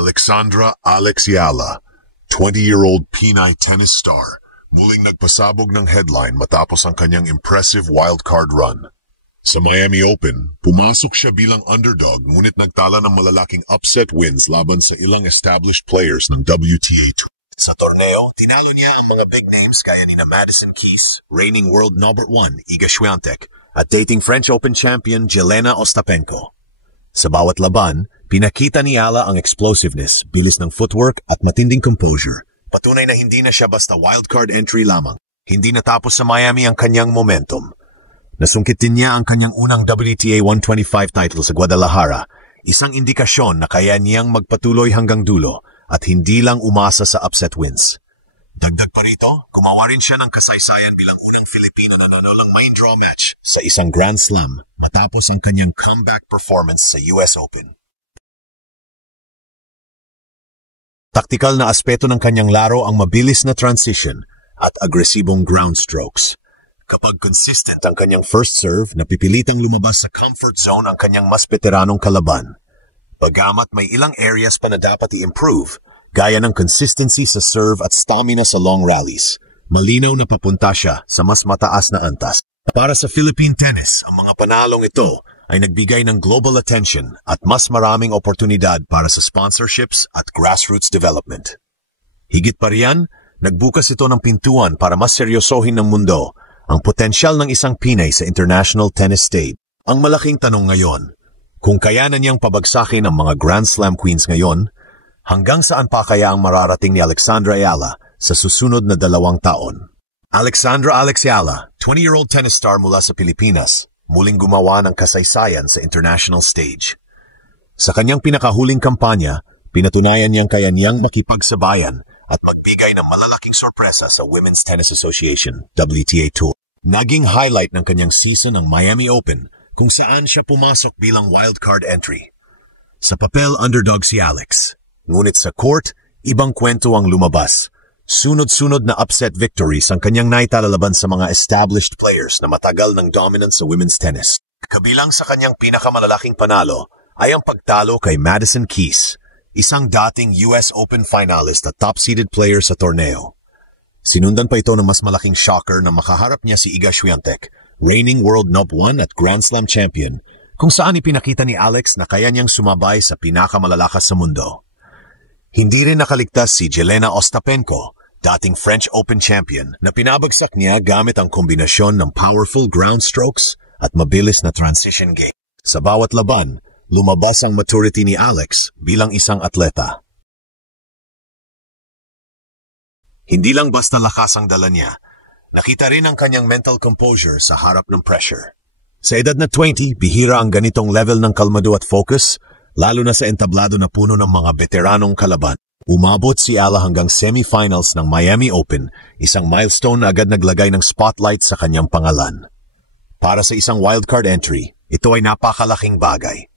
Alexandra Alexiala, 20-year-old Pinay tennis star, muling nagpasabog ng headline matapos ang kanyang impressive wildcard run. Sa Miami Open, pumasok siya bilang underdog ngunit nagtala ng malalaking upset wins laban sa ilang established players ng WTA Tour. Sa torneo, tinalo niya ang mga big names gaya ni Madison Keys, reigning world number 1 Iga Swiatek, at dating French Open champion Jelena Ostapenko. Sa bawat laban, pinakita ni Ala ang explosiveness, bilis ng footwork at matinding composure. Patunay na hindi na siya basta wildcard entry lamang. Hindi natapos sa Miami ang kanyang momentum. Nasungkit din niya ang kanyang unang WTA 125 title sa Guadalajara, isang indikasyon na kaya niyang magpatuloy hanggang dulo at hindi lang umasa sa upset wins. Dagdag pa rito, gumawa rin siya ng kasaysayan bilang unang Filipino na nanolang main draw match sa isang Grand Slam matapos ang kanyang comeback performance sa US Open. Taktikal na aspeto ng kanyang laro ang mabilis na transition at agresibong ground strokes. Kapag consistent ang kanyang first serve, napipilitang lumabas sa comfort zone ang kanyang mas veteranong kalaban. Bagamat may ilang areas pa na dapat i-improve, gaya ng consistency sa serve at stamina sa long rallies, malinaw na papunta siya sa mas mataas na antas. Para sa Philippine tennis, ang mga panalong ito ay nagbigay ng global attention at mas maraming oportunidad para sa sponsorships at grassroots development. Higit pa riyan, nagbukas ito ng pintuan para mas seryosohin ng mundo ang potensyal ng isang Pinay sa international tennis stage. Ang malaking tanong ngayon, kung kaya na niyang pabagsakin ang mga Grand Slam queens ngayon, hanggang saan pa kaya ang mararating ni Alexandra Ayala sa susunod na 2 taon? Alexandra Alexiala, 20-year-old tennis star mula sa Pilipinas, muling gumawa ng kasaysayan sa international stage. Sa kanyang pinakahuling kampanya, pinatunayan niyang kaya niyang makipagsabayan at magbigay ng malalaking sorpresa sa Women's Tennis Association, WTA Tour. Naging highlight ng kanyang season ang Miami Open kung saan siya pumasok bilang wildcard entry. Sa papel, underdog si Alex. Ngunit sa court, ibang kwento ang lumabas. Sunod-sunod na upset victories ang kanyang naitalaban sa mga established players na matagal ng dominance sa women's tennis. Kabilang sa kanyang pinakamalalaking panalo ay ang pagtalo kay Madison Keys, isang dating US Open finalist at top-seeded player sa torneo. Sinundan pa ito ng mas malaking shocker na makaharap niya si Iga Swiatek, reigning world number 1 at Grand Slam champion, kung saan ipinakita ni Alex na kaya niyang sumabay sa pinakamalalakas sa mundo. Hindi rin nakaligtas si Jelena Ostapenko, dating French Open champion, na pinabagsak niya gamit ang kombinasyon ng powerful ground strokes at mabilis na transition game. Sa bawat laban, lumabas ang maturity ni Alex bilang isang atleta. Hindi lang basta lakas ang dala niya, nakita rin ang kanyang mental composure sa harap ng pressure. Sa edad na 20, bihira ang ganitong level ng kalmado at focus, lalo na sa entablado na puno ng mga veteranong kalaban. Umabot si Ala hanggang semifinals ng Miami Open, isang milestone na agad naglagay ng spotlight sa kanyang pangalan. Para sa isang wildcard entry, ito ay napakalaking bagay.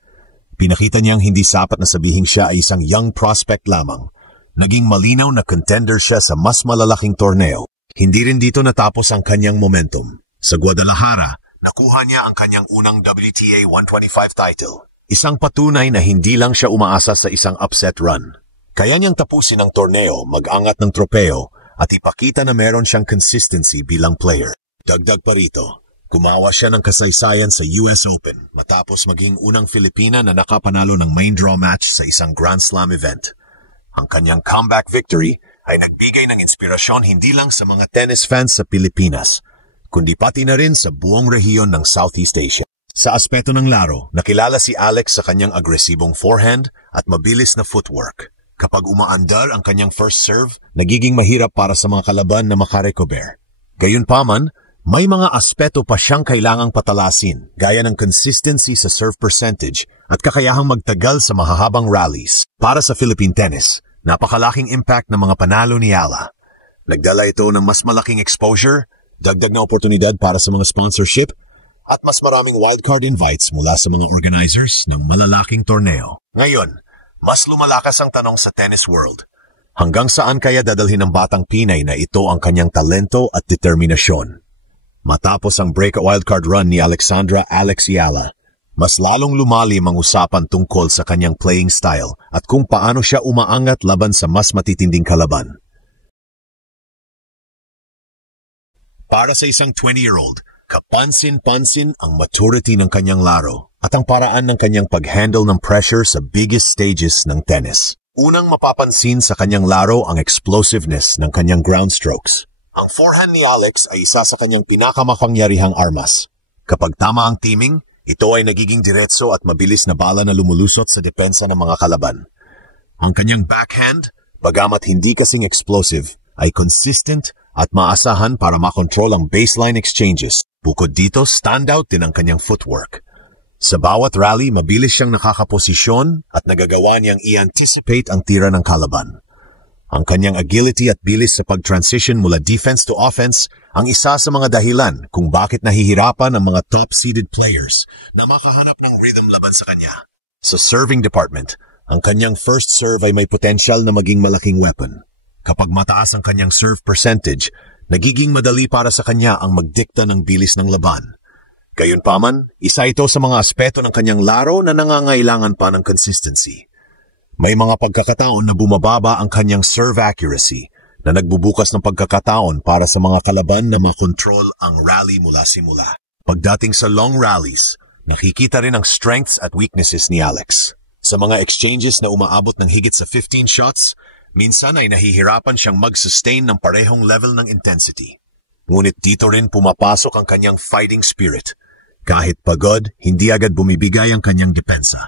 Pinakita niyang hindi sapat na sabihing siya ay isang young prospect lamang. Naging malinaw na contender siya sa mas malalaking torneo. Hindi rin dito natapos ang kanyang momentum. Sa Guadalajara, nakuha niya ang kanyang unang WTA 125 title. Isang patunay na hindi lang siya umaasa sa isang upset run. Kaya niyang tapusin ang torneo, mag-angat ng tropeo, at ipakita na meron siyang consistency bilang player. Dagdag pa rito, gumawa siya ng kasaysayan sa US Open matapos maging unang Filipina na nakapanalo ng main draw match sa isang Grand Slam event. Ang kanyang comeback victory ay nagbigay ng inspirasyon hindi lang sa mga tennis fans sa Pilipinas, kundi pati na rin sa buong rehiyon ng Southeast Asia. Sa aspeto ng laro, nakilala si Alex sa kanyang agresibong forehand at mabilis na footwork. Kapag umaandar ang kanyang first serve, nagiging mahirap para sa mga kalaban na makarecover. Gayunpaman, may mga aspeto pa siyang kailangang patalasin, gaya ng consistency sa serve percentage at kakayahang magtagal sa mahahabang rallies. Para sa Philippine tennis, napakalaking impact ng mga panalo ni Ala. Nagdala ito ng mas malaking exposure, dagdag na oportunidad para sa mga sponsorship, at mas maraming wildcard invites mula sa mga organizers ng malalaking torneo. Ngayon, mas lumalakas ang tanong sa tennis world. Hanggang saan kaya dadalhin ng batang Pinay na ito ang kanyang talento at determinasyon? Matapos ang breakout wildcard run ni Alexandra Alexiala, Mas lalong lumalim ang usapan tungkol sa kanyang playing style at kung paano siya umaangat laban sa mas matitinding kalaban. Para sa isang 20-year-old, kapansin-pansin ang maturity ng kanyang laro at ang paraan ng kanyang pag-handle ng pressure sa biggest stages ng tennis. Unang mapapansin sa kanyang laro ang explosiveness ng kanyang ground strokes. Ang forehand ni Alex ay isa sa kanyang pinakamakapangyarihang armas. Kapag tama ang timing, ito ay nagiging diretso at mabilis na bala na lumulusot sa depensa ng mga kalaban. Ang kanyang backhand, bagamat hindi kasing explosive, ay consistent at maasahan para makontrol ang baseline exchanges. Bukod dito, standout din ang kanyang footwork. Sa bawat rally, mabilis siyang nakakaposisyon at nagagawa niyang i-anticipate ang tira ng kalaban. Ang kanyang agility at bilis sa pag-transition mula defense to offense ang isa sa mga dahilan kung bakit nahihirapan ang mga top-seeded players na makahanap ng rhythm laban sa kanya. Sa serving department, ang kanyang first serve ay may potential na maging malaking weapon. Kapag mataas ang kanyang serve percentage, nagiging madali para sa kanya ang magdikta ng bilis ng laban. Gayunpaman, isa ito sa mga aspeto ng kanyang laro na nangangailangan pa ng consistency. May mga pagkakataon na bumababa ang kanyang serve accuracy na nagbubukas ng pagkakataon para sa mga kalaban na makontrol ang rally mula simula. Pagdating sa long rallies, nakikita rin ang strengths at weaknesses ni Alex. Sa mga exchanges na umaabot ng higit sa 15 shots, minsan ay nahihirapan siyang mag-sustain ng parehong level ng intensity. Ngunit dito rin pumapasok ang kanyang fighting spirit. Kahit pagod, hindi agad bumibigay ang kanyang depensa.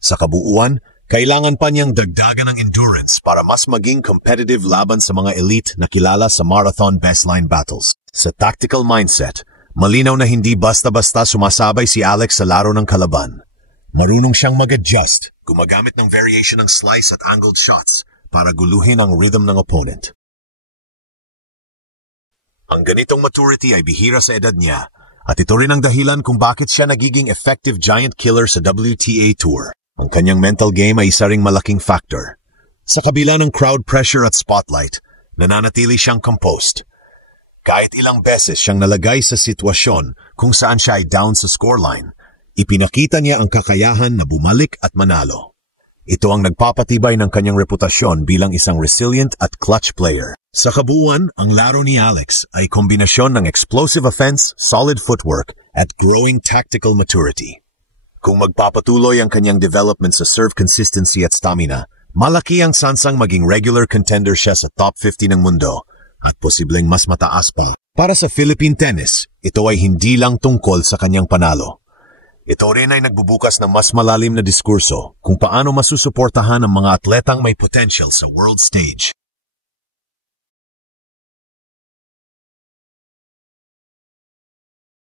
Sa kabuuan, kailangan pa niyang dagdagan ng endurance para mas maging competitive laban sa mga elite na kilala sa marathon bestline battles. Sa tactical mindset, malinaw na hindi basta-basta sumasabay si Alex sa laro ng kalaban. Marunong siyang mag-adjust, gumagamit ng variation ng slice at angled shots para guluhin ang rhythm ng opponent. Ang ganitong maturity ay bihira sa edad niya at ito rin ang dahilan kung bakit siya nagiging effective giant killer sa WTA Tour. Ang kanyang mental game ay isa ring malaking factor. Sa kabila ng crowd pressure at spotlight, nananatili siyang composed. Kahit ilang beses siyang nalagay sa sitwasyon kung saan siya ay down sa scoreline, ipinakita niya ang kakayahan na bumalik at manalo. Ito ang nagpapatibay ng kanyang reputasyon bilang isang resilient at clutch player. Sa kabuuan, ang laro ni Alex ay kombinasyon ng explosive offense, solid footwork, at growing tactical maturity. Kung magpapatuloy ang kanyang development sa serve consistency at stamina, malaki ang sansang maging regular contender siya sa top 50 ng mundo at posibleng mas mataas pa. Para sa Philippine tennis, ito ay hindi lang tungkol sa kanyang panalo. Ito rin ay nagbubukas ng mas malalim na diskurso kung paano masusuportahan ang mga atletang may potential sa world stage.